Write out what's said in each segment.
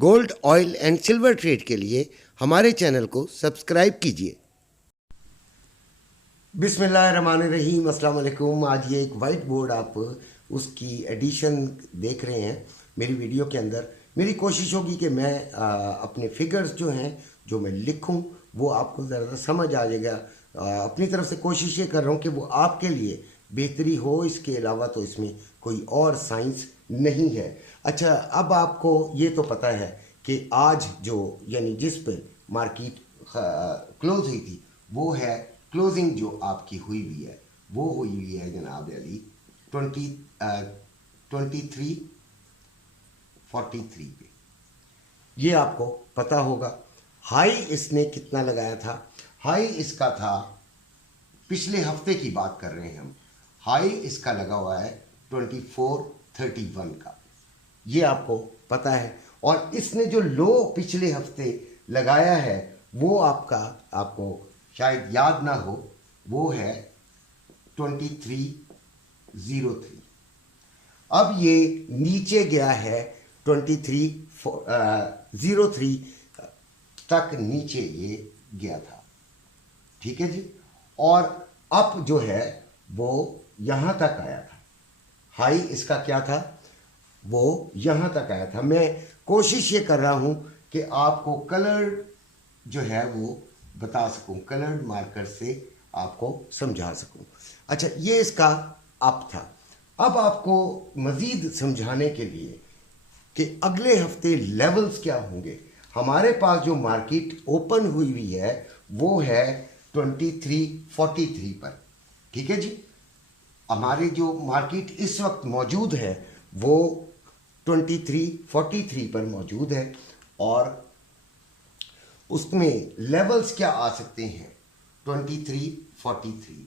Gold, oil and silver trade के लिए हमारे चैनल को सब्सक्राइब कीजिए। बिस्मिल्लाहिर्रहमानिर्रहीम, अस्सलाम वालेकुम। आज ये एक वाइट बोर्ड आप उसकी एडिशन देख रहे हैं मेरी वीडियो के अंदर। मेरी कोशिश होगी कि मैं अपने फिगर्स जो हैं जो मैं लिखूं वो आपको ज़रा समझ आ जाएगा। अपनी तरफ से कोशिश ये कर रहा हूँ कि वो आपके लिए बेहतरी हो, इसके अलावा तो इसमें कोई और साइंस नहीं है। अच्छा, अब आपको ये तो पता है कि आज जो यानी जिस पे मार्केट क्लोज हुई थी वो है क्लोजिंग जो आपकी हुई हुई है वो हुई हुई है जनाब अली 2343 पे। ये आपको पता होगा। हाई इसने कितना लगाया था? हाई इसका था, पिछले हफ्ते की बात कर रहे हैं हम, हाई इसका लगा हुआ है 2431 का, ये आपको पता है। और इसने जो लो पिछले हफ्ते लगाया है वो आपको शायद याद ना हो, वो है 2303। अब ये नीचे गया है 2303 तक नीचे ये गया था, ठीक है जी। और अप जो है वो यहां तक आया था। हाई इसका क्या था? वो यहां तक आया था। मैं कोशिश ये कर रहा हूं कि आपको कलर जो है वो बता सकूं, कलर्ड मार्कर से आपको समझा सकूं। अच्छा, ये इसका अप था। अब आपको मजीद समझाने के लिए कि अगले हफ्ते लेवल्स क्या होंगे, हमारे पास जो मार्केट ओपन हुई हुई है वो है 2343 पर, ठीक है जी। हमारी जो मार्केट इस वक्त मौजूद है वो 2343 पर मौजूद है। और उसमें लेवल्स क्या आ सकते हैं? 2343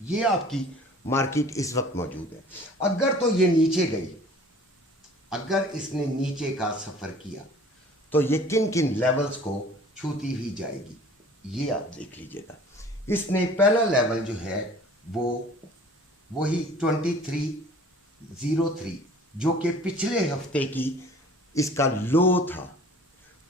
ये आपकी मार्केट इस वक्त मौजूद है। अगर तो ये नीचे गई, अगर इसने नीचे का सफर किया तो ये किन किन लेवल्स को छूती हुई जाएगी ये आप देख लीजिएगा। इसने पहला लेवल जो है वो वही 2303 जो कि पिछले हफ्ते की इसका लो था।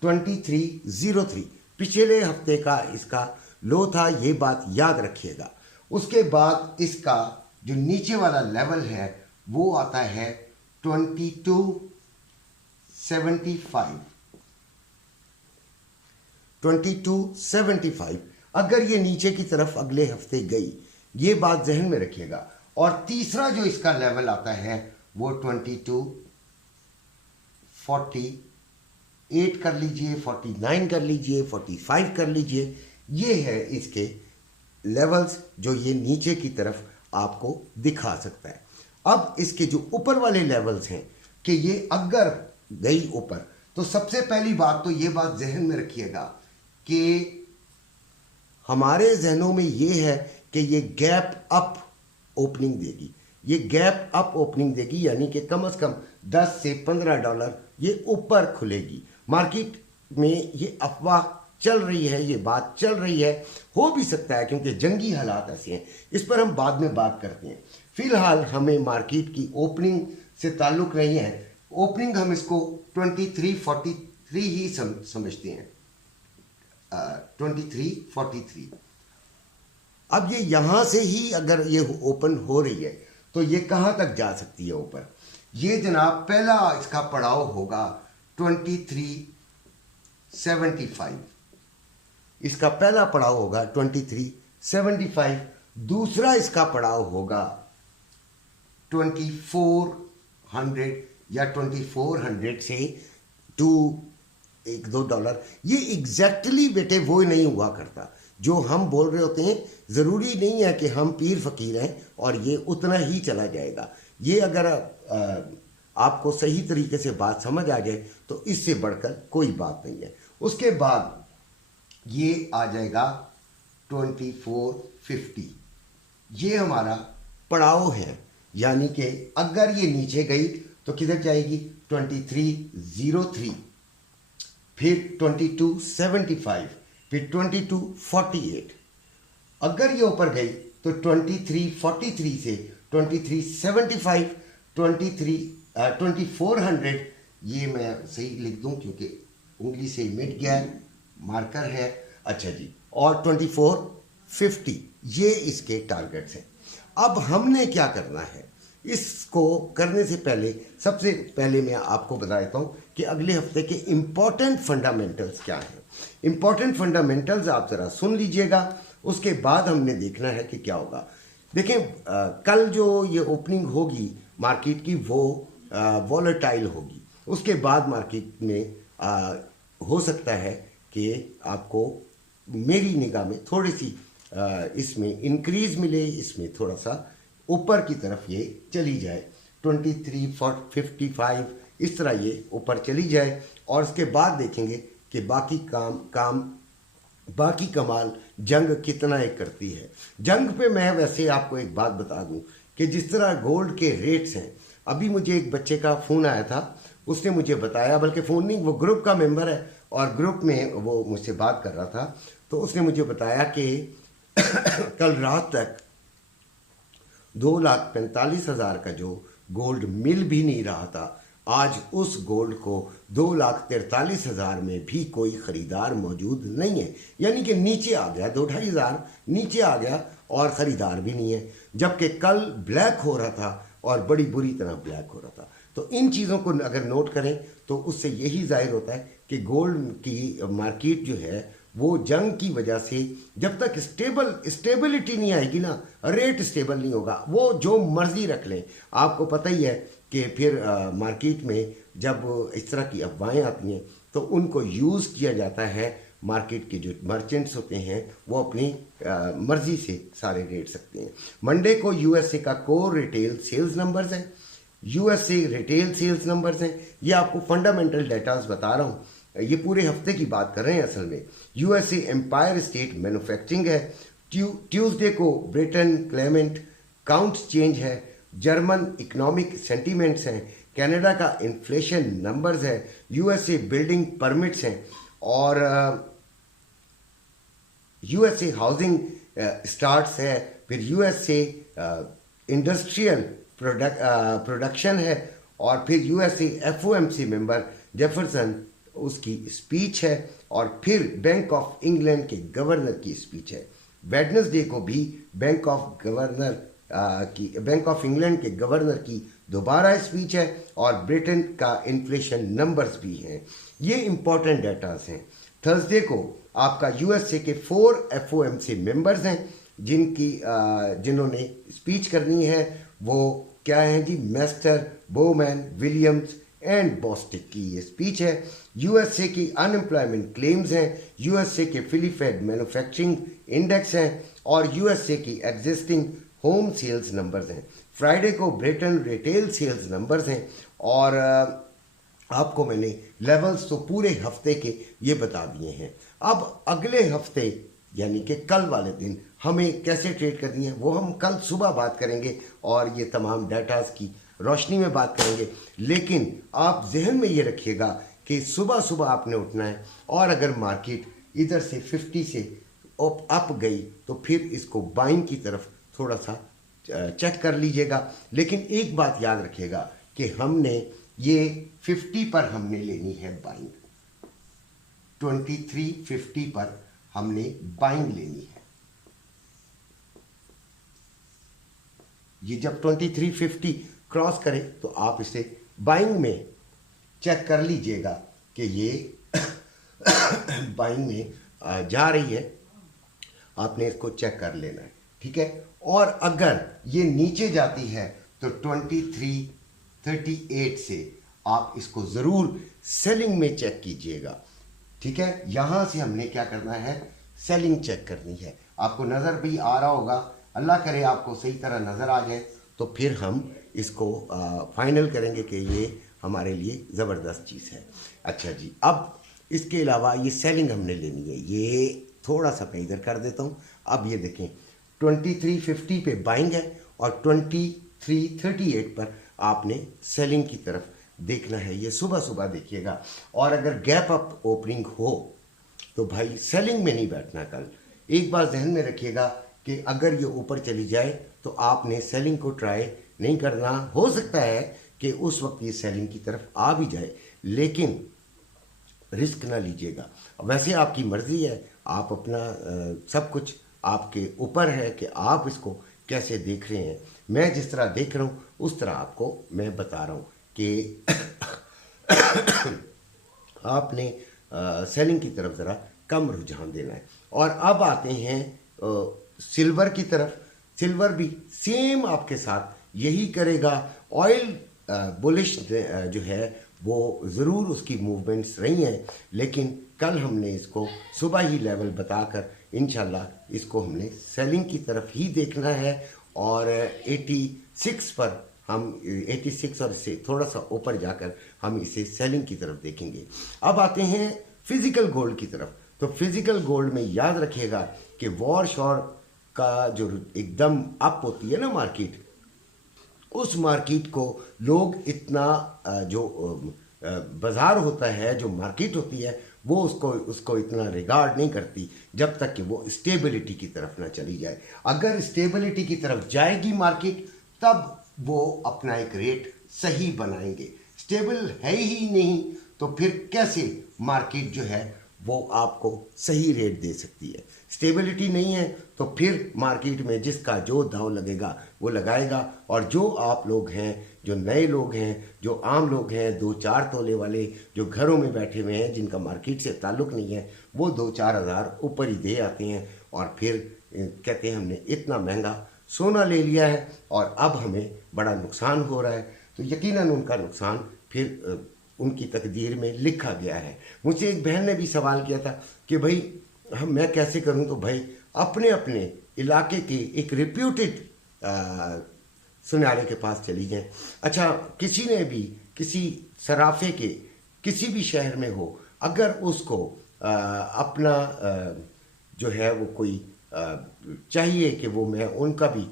2303 पिछले हफ्ते का इसका लो था, ये बात याद रखिएगा। उसके बाद इसका जो नीचे वाला लेवल है वो आता है 2275। अगर ये नीचे की तरफ अगले हफ्ते गई, ये बात जहन में रखिएगा। और तीसरा जो इसका लेवल आता है वो 2248 कर लीजिए, 49 कर लीजिए, 45 कर लीजिए। ये है इसके लेवल्स जो ये नीचे की तरफ आपको दिखा सकता है। अब इसके जो ऊपर वाले लेवल्स हैं कि ये अगर गई ऊपर, तो सबसे पहली बात तो ये बात जहन में रखिएगा कि हमारे जहनों में ये है कि ये गैप अप ओपनिंग देगी। ये गैप अप ओपनिंग देगी यानी कि कम से कम 10 से 15 डॉलर ये ऊपर खुलेगी। मार्केट में ये अफवाह चल रही है, ये बात चल रही है, हो भी सकता है क्योंकि जंगी हालात ऐसे हैं। इस पर हम बाद में बात करते हैं। फिलहाल हमें मार्केट की ओपनिंग से ताल्लुक नहीं है। ओपनिंग हम इसको 2343 ही समझते हैं। 2343। अब ये यहां से ही अगर ये ओपन हो रही है तो ये कहां तक जा सकती है ऊपर? ये जनाब पहला इसका पड़ाव होगा 2375। इसका पहला पड़ाव होगा 2375। दूसरा इसका पड़ाव होगा 2400 या 2400 से टू $1-2। ये एग्जैक्टली बेटे वो नहीं हुआ करता जो हम बोल रहे होते हैं। ज़रूरी नहीं है कि हम पीर फकीर हैं और ये उतना ही चला जाएगा। ये अगर आपको सही तरीके से बात समझ आ जाए तो इससे बढ़कर कोई बात नहीं है। उसके बाद ये आ जाएगा 2450। ये हमारा पड़ाव है, यानी कि अगर ये नीचे गई तो किधर जाएगी? 2303, फिर 2275, फिर 2248। अगर ये ऊपर गई तो 2343 से 2375, 2400 ये मैं सही लिख दूं क्योंकि उंगली से मिट गया है, मार्कर है। अच्छा जी, और 2450 ये इसके टारगेट्स हैं। अब हमने क्या करना है, इसको करने से पहले सबसे पहले मैं आपको बता देता हूँ कि अगले हफ्ते के इम्पॉर्टेंट फंडामेंटल्स क्या हैं। इम्पॉर्टेंट फंडामेंटल्स आप ज़रा सुन लीजिएगा, उसके बाद हमने देखना है कि क्या होगा। देखें, कल जो ये ओपनिंग होगी मार्केट की वो वॉलेटाइल होगी, उसके बाद मार्केट में हो सकता है कि आपको मेरी निगाह में थोड़ी सी इसमें इंक्रीज मिले, इसमें थोड़ा सा ऊपर की तरफ ये चली जाए 2355 इस तरह ये ऊपर चली जाए, और उसके बाद देखेंगे कि बाकी कमाल जंग कितना एक करती है। जंग पे मैं वैसे आपको एक बात बता दूं कि जिस तरह गोल्ड के रेट्स हैं, अभी मुझे एक बच्चे का फ़ोन आया था, उसने मुझे बताया, बल्कि फ़ोन नहीं, वो ग्रुप का मेंबर है और ग्रुप में वो मुझसे बात कर रहा था, तो उसने मुझे बताया कि कल रात तक 2,45,000 का जो गोल्ड मिल भी नहीं रहा था, आज उस गोल्ड को 2,43,000 में भी कोई ख़रीदार मौजूद नहीं है। यानी कि नीचे आ गया, 2-2.5 नीचे आ गया और ख़रीदार भी नहीं है, जबकि कल ब्लैक हो रहा था और बड़ी बुरी तरह ब्लैक हो रहा था। तो इन चीज़ों को अगर नोट करें तो उससे यही जाहिर होता है कि गोल्ड की मार्केट जो है वो जंग की वजह से जब तक स्टेबिलिटी नहीं आएगी ना, रेट स्टेबल नहीं होगा, वो जो मर्जी रख लें। आपको पता ही है कि फिर मार्केट में जब इस तरह की अफवाहें आती हैं तो उनको यूज़ किया जाता है। मार्केट के जो मर्चेंट्स होते हैं वो अपनी मर्जी से सारे रेट सकते हैं। मंडे को यूएसए का कोर रिटेल सेल्स नंबर्स हैं, यूएसए रिटेल सेल्स नंबर्स हैं। ये आपको फंडामेंटल डेटास बता रहा हूँ, ये पूरे हफ्ते की बात कर रहे हैं असल में। यूएसए एम्पायर स्टेट मैन्युफैक्चरिंग है, ट्यूसडे को ब्रिटेन क्लेमेंट काउंट चेंज है, जर्मन इकोनॉमिक सेंटीमेंट्स हैं, कनाडा का इन्फ्लेशन नंबर्स है, यूएसए बिल्डिंग परमिट्स हैं, और यूएसए हाउसिंग स्टार्ट्स है, फिर यूएसए इंडस्ट्रियल प्रोडक्शन है, और फिर यूएसए एफओएमसी मेंबर जेफरसन उसकी स्पीच है, और फिर बैंक ऑफ इंग्लैंड के गवर्नर की स्पीच है। वेडनेसडे को भी बैंक ऑफ इंग्लैंड के गवर्नर की दोबारा स्पीच है, और ब्रिटेन का इन्फ्लेशन नंबर्स भी हैं। ये इंपॉर्टेंट डेटास हैं। थर्सडे को आपका यूएसए के 4 एफओएमसी मेंबर्स हैं जिन्होंने स्पीच करनी है। वो क्या हैं जी? मेस्टर, बोमैन, विलियम्स एंड बॉस्टिक की ये स्पीच है। यूएसए की अनएम्प्लॉयमेंट क्लेम्स हैं, यूएसए के फिलीफेड मैन्युफैक्चरिंग इंडेक्स हैं, और यूएसए की एग्जिस्टिंग होम सेल्स नंबर्स हैं। फ्राइडे को ब्रिटेन रिटेल सेल्स नंबर्स हैं, और आपको मैंने लेवल्स तो पूरे हफ्ते के ये बता दिए हैं। अब अगले हफ्ते यानी कि कल वाले दिन हमें कैसे ट्रेड करनी है वो हम कल सुबह बात करेंगे, और ये तमाम डाटास की रोशनी में बात करेंगे। लेकिन आप जहन में ये रखिएगा कि सुबह सुबह आपने उठना है, और अगर मार्केट इधर से 50 से अप गई तो फिर इसको बाइंग की तरफ थोड़ा सा चेक कर लीजिएगा। लेकिन एक बात याद रखिएगा कि हमने ये 50 पर हमने लेनी है बाइंग, 2350 पर हमने बाइंग लेनी है। ये जब 2350 क्रॉस करे तो आप इसे बाइंग में चेक कर लीजिएगा कि ये बाइंग में जा रही है, आपने इसको चेक कर लेना है, ठीक है। और अगर ये नीचे जाती है तो 2338 से आप इसको ज़रूर सेलिंग में चेक कीजिएगा, ठीक है। यहाँ से हमने क्या करना है, सेलिंग चेक करनी है। आपको नज़र भी आ रहा होगा, अल्लाह करे आपको सही तरह नज़र आ जाए तो फिर हम इसको फाइनल करेंगे कि ये हमारे लिए ज़बरदस्त चीज़ है। अच्छा जी, अब इसके अलावा ये सेलिंग हमने लेनी है, ये थोड़ा सा मैं इधर कर देता हूँ। अब ये देखें 2350 पे बाइंग है और 2338 पर आपने सेलिंग की तरफ देखना है। ये सुबह सुबह देखिएगा, और अगर गैप अप ओपनिंग हो तो भाई सेलिंग में नहीं बैठना कल। एक बार जहन में रखिएगा कि अगर ये ऊपर चली जाए तो आपने सेलिंग को ट्राई नहीं करना। हो सकता है कि उस वक्त ये सेलिंग की तरफ आ भी जाए, लेकिन रिस्क ना लीजिएगा। वैसे आपकी मर्ज़ी है, आप अपना सब कुछ आपके ऊपर है कि आप इसको कैसे देख रहे हैं। मैं जिस तरह देख रहा हूँ उस तरह आपको मैं बता रहा हूँ कि आपने सेलिंग की तरफ ज़रा कम रुझान देना है। और अब आते हैं सिल्वर की तरफ। सिल्वर भी सेम आपके साथ यही करेगा। ऑयल बुलिश जो है वो ज़रूर उसकी मूवमेंट्स रही हैं, लेकिन कल हमने इसको सुबह ही लेवल बताकर इंशाल्लाह इसको हमने सेलिंग की तरफ ही देखना है। और 86 पर हम 86 और इससे थोड़ा सा ऊपर जाकर हम इसे सेलिंग की तरफ देखेंगे। अब आते हैं फिजिकल गोल्ड की तरफ। तो फिजिकल गोल्ड में याद रखिएगा कि वॉर शॉर का जो एकदम अप होती है ना मार्केट, उस मार्केट को लोग इतना जो बाजार होता है, जो मार्केट होती है, वो उसको इतना रिगार्ड नहीं करती जब तक कि वो स्टेबिलिटी की तरफ ना चली जाए। अगर स्टेबिलिटी की तरफ जाएगी मार्केट, तब वो अपना एक रेट सही बनाएंगे। स्टेबल है ही नहीं तो फिर कैसे मार्केट जो है वो आपको सही रेट दे सकती है। स्टेबिलिटी नहीं है तो फिर मार्केट में जिसका जो दांव लगेगा वो लगाएगा। और जो आप लोग हैं, जो नए लोग हैं, जो आम लोग हैं, 2-4 तोले वाले जो घरों में बैठे हुए हैं, जिनका मार्केट से ताल्लुक़ नहीं है, वो 2-4 हज़ार ऊपर ही दे आते हैं और फिर कहते हैं हमने इतना महंगा सोना ले लिया है और अब हमें बड़ा नुकसान हो रहा है। तो यकीनन उनका नुकसान फिर उनकी तकदीर में लिखा गया है। मुझसे एक बहन ने भी सवाल किया था कि भाई मैं कैसे करूं। तो भाई अपने अपने इलाके के एक रिप्यूटेड सुनारे के पास चली जाएं। अच्छा, किसी ने भी किसी सराफे के किसी भी शहर में हो, अगर उसको अपना जो है वो कोई चाहिए कि वो मैं उनका भी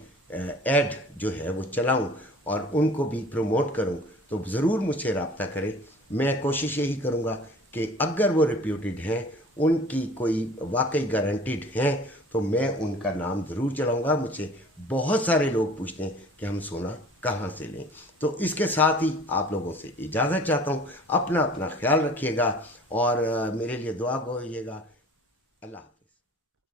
ऐड जो है वो चलाऊं और उनको भी प्रमोट करूं, तो ज़रूर मुझसे रब्ता करें। मैं कोशिश यही करूंगा कि अगर वो रिप्यूटेड हैं, उनकी कोई वाकई गारंटीड हैं, तो मैं उनका नाम ज़रूर चलाऊंगा। मुझसे बहुत सारे लोग पूछते हैं कि हम सोना कहाँ से लें। तो इसके साथ ही आप लोगों से इजाज़त चाहता हूँ। अपना ख्याल रखिएगा और मेरे लिए दुआ करिएगा। अल्लाह।